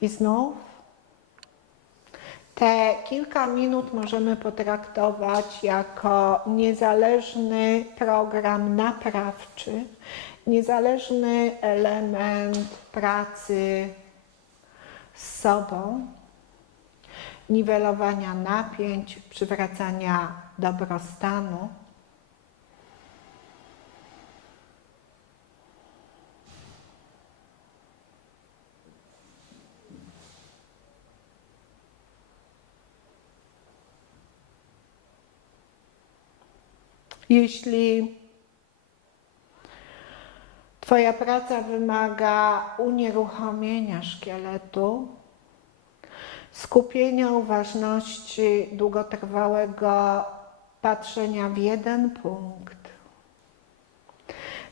I znów te kilka minut możemy potraktować jako niezależny program naprawczy, niezależny element pracy z sobą, niwelowania napięć, przywracania dobrostanu. Jeśli Twoja praca wymaga unieruchomienia szkieletu, skupienia uważności, długotrwałego patrzenia w jeden punkt.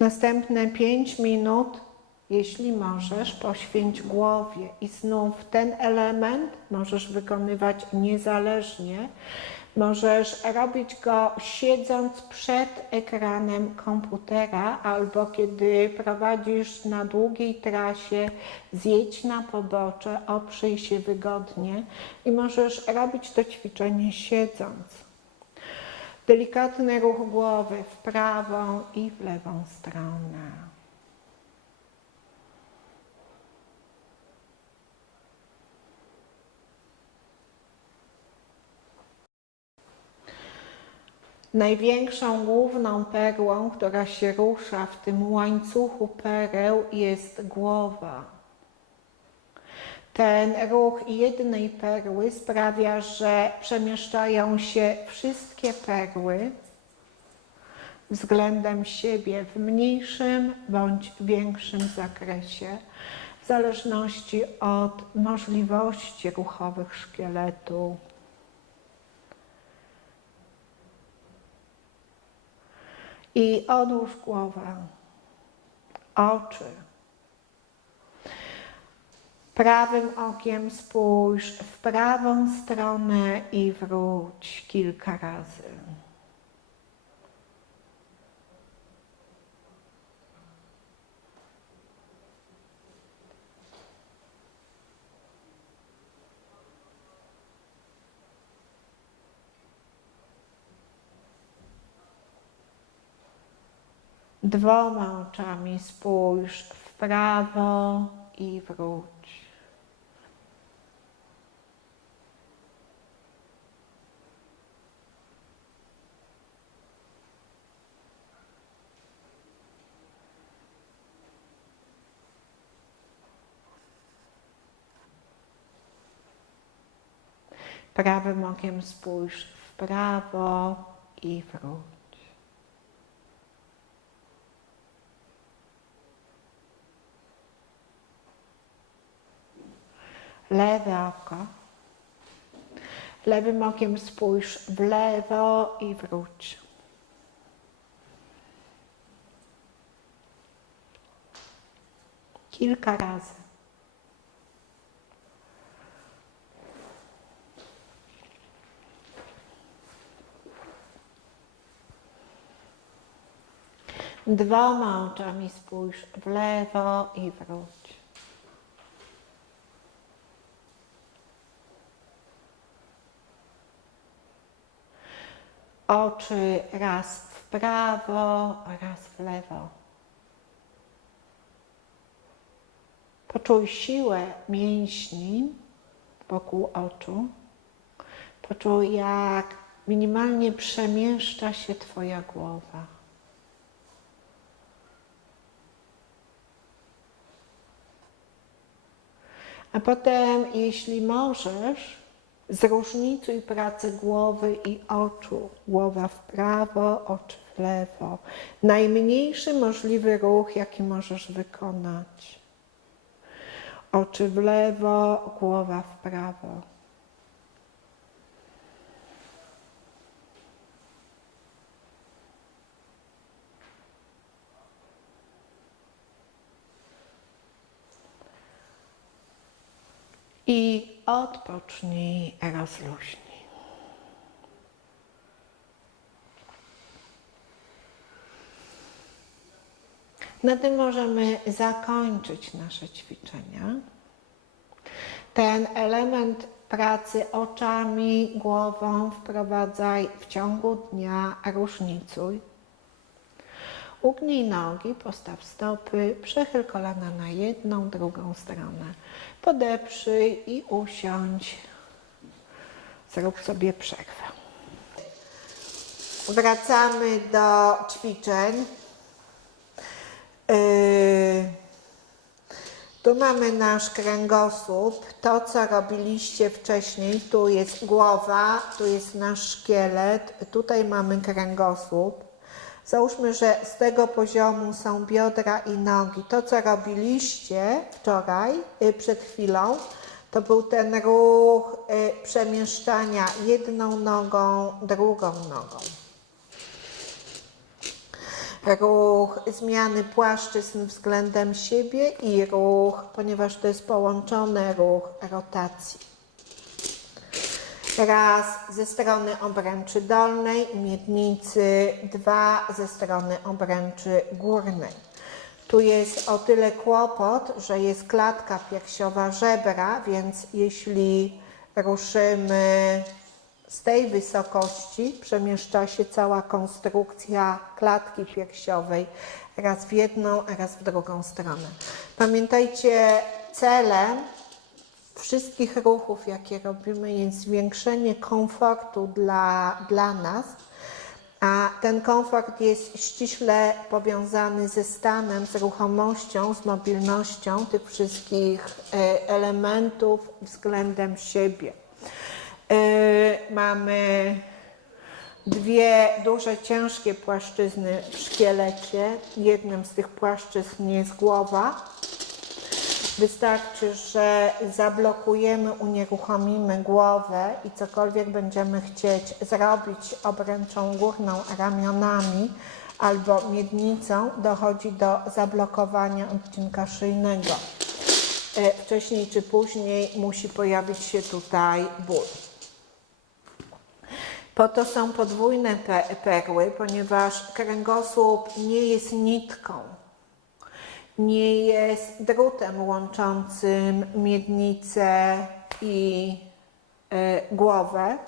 Następne pięć minut, jeśli możesz, poświęć głowie i znów ten element możesz wykonywać niezależnie. Możesz robić go siedząc przed ekranem komputera albo kiedy prowadzisz na długiej trasie, zjedź na pobocze, oprzyj się wygodnie i możesz robić to ćwiczenie siedząc. Delikatny ruch głowy w prawą i w lewą stronę. Największą główną perłą, która się rusza w tym łańcuchu pereł, jest głowa. Ten ruch jednej perły sprawia, że przemieszczają się wszystkie perły względem siebie w mniejszym bądź większym zakresie, w zależności od możliwości ruchowych szkieletu. I odłóż głowę, oczy. Prawym okiem spójrz w prawą stronę i wróć kilka razy. Dwoma oczami spójrz w prawo i wróć. Prawym okiem spójrz w prawo i wróć. Lewe oko. Lewym okiem spójrz w lewo i wróć. Kilka razy. Dwoma oczami spójrz w lewo i wróć. Oczy raz w prawo, raz w lewo. Poczuj siłę mięśni wokół oczu. Poczuj, jak minimalnie przemieszcza się Twoja głowa. A potem, jeśli możesz, Zróżnicuj pracę głowy i oczu. Głowa w prawo, oczy w lewo. Najmniejszy możliwy ruch, jaki możesz wykonać. Oczy w lewo, głowa w prawo. I odpocznij, rozluźnij. Na tym możemy zakończyć nasze ćwiczenia. Ten element pracy oczami, głową wprowadzaj w ciągu dnia, różnicuj. Ugnij nogi, postaw stopy, przechyl kolana na jedną, drugą stronę. Podeprzyj i usiądź. Zrób sobie przerwę. Wracamy do ćwiczeń. Yy, tu mamy nasz kręgosłup. To, co robiliście wcześniej, tu jest głowa, tu jest nasz szkielet, tutaj mamy kręgosłup. Załóżmy, że z tego poziomu są biodra i nogi. To, co robiliście wczoraj, y, przed chwilą, to był ten ruch y, przemieszczania jedną nogą, drugą nogą ruch zmiany płaszczyzn względem siebie i ruch, ponieważ to jest połączony ruch rotacji. Raz ze strony obręczy dolnej, miednicy, dwa ze strony obręczy górnej. Tu jest o tyle kłopot, że jest klatka piersiowa żebra, więc jeśli ruszymy z tej wysokości przemieszcza się cała konstrukcja klatki piersiowej, raz w jedną, raz w drugą stronę. Pamiętajcie, celem wszystkich ruchów, jakie robimy, jest zwiększenie komfortu dla, dla nas, a ten komfort jest ściśle powiązany ze stanem, z ruchomością, z mobilnością tych wszystkich e, elementów względem siebie. Yy, mamy dwie duże, ciężkie płaszczyzny w szkielecie. Jednym z tych płaszczyzn jest głowa. Wystarczy, że zablokujemy, unieruchomimy głowę i cokolwiek będziemy chcieć zrobić obręczą górną, ramionami albo miednicą, dochodzi do zablokowania odcinka szyjnego. Yy, Wcześniej czy później musi pojawić się tutaj ból. Po to są podwójne pe- perły, ponieważ kręgosłup nie jest nitką, nie jest drutem łączącym miednicę i e, głowę.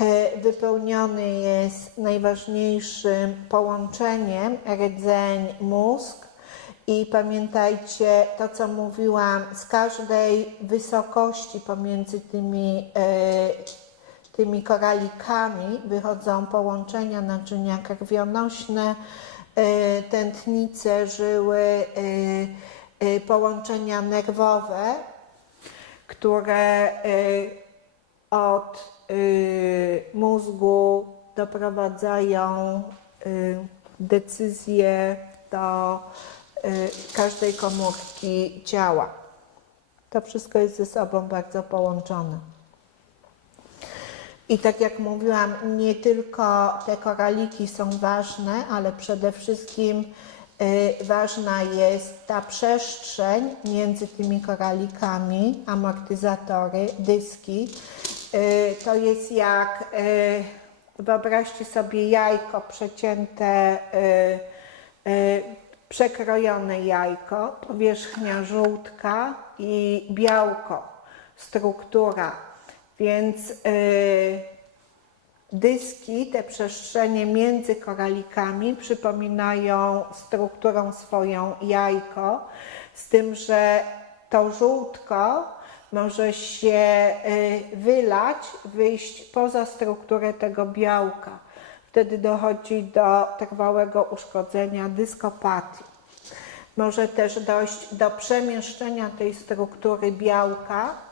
E, Wypełniony jest najważniejszym połączeniem rdzeń mózg. I pamiętajcie to, co mówiłam, z każdej wysokości pomiędzy tymi e, tymi koralikami wychodzą połączenia naczynia krwionośne, y, tętnice, żyły, y, y, połączenia nerwowe, które od mózgu doprowadzają decyzje do każdej komórki ciała. To wszystko jest ze sobą bardzo połączone. I tak jak mówiłam, nie tylko te koraliki są ważne, ale przede wszystkim y, ważna jest ta przestrzeń między tymi koralikami, amortyzatory, dyski. Y, to jest jak, y, wyobraźcie sobie jajko przecięte, przekrojone jajko, powierzchnia żółtka i białko, struktura więc y, dyski, te przestrzenie między koralikami przypominają strukturą swoją jajko, z tym, że to żółtko może się y, wylać, wyjść poza strukturę tego białka. Wtedy dochodzi do trwałego uszkodzenia dyskopatii. Może też dojść do przemieszczenia tej struktury białka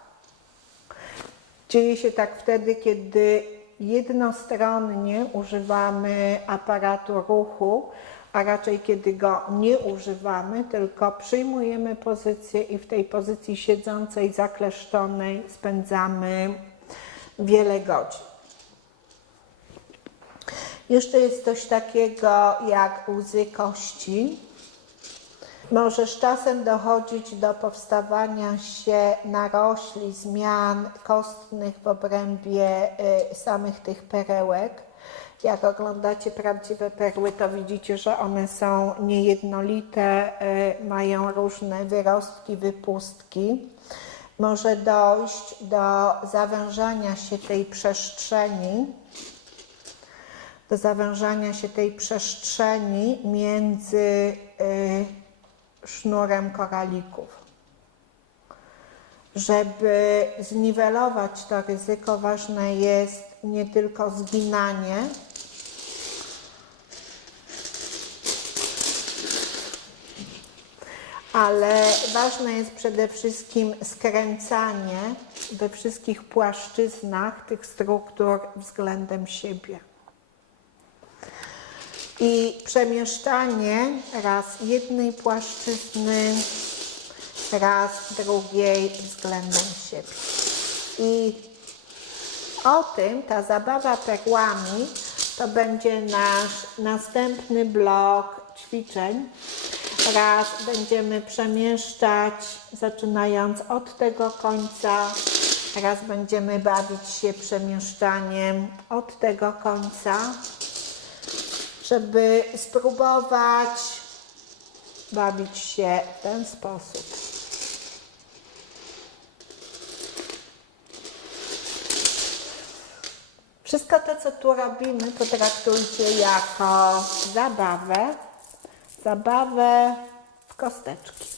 Dzieje się tak wtedy, kiedy jednostronnie używamy aparatu ruchu, a raczej kiedy go nie używamy, tylko przyjmujemy pozycję i w tej pozycji siedzącej, zakleszczonej spędzamy wiele godzin. Jeszcze jest coś takiego jak łzy kości. Może z czasem dochodzić do powstawania się narośli, zmian kostnych w obrębie y, samych tych perełek. Jak oglądacie prawdziwe perły, to widzicie, że one są niejednolite, y, mają różne wyrostki, wypustki. może dojść do zawężania się tej przestrzeni, do zawężania się tej przestrzeni między y, sznurem koralików. Żeby zniwelować to ryzyko, ważne jest nie tylko zginanie, ale ważne jest przede wszystkim skręcanie we wszystkich płaszczyznach tych struktur względem siebie. I przemieszczanie raz jednej płaszczyzny, raz drugiej względem siebie. I o tym, ta zabawa perłami, to będzie nasz następny blok ćwiczeń. Raz będziemy przemieszczać, zaczynając od tego końca, raz będziemy bawić się przemieszczaniem od tego końca, żeby spróbować bawić się w ten sposób. Wszystko to, co tu robimy, potraktujcie jako zabawę, zabawę w kosteczki.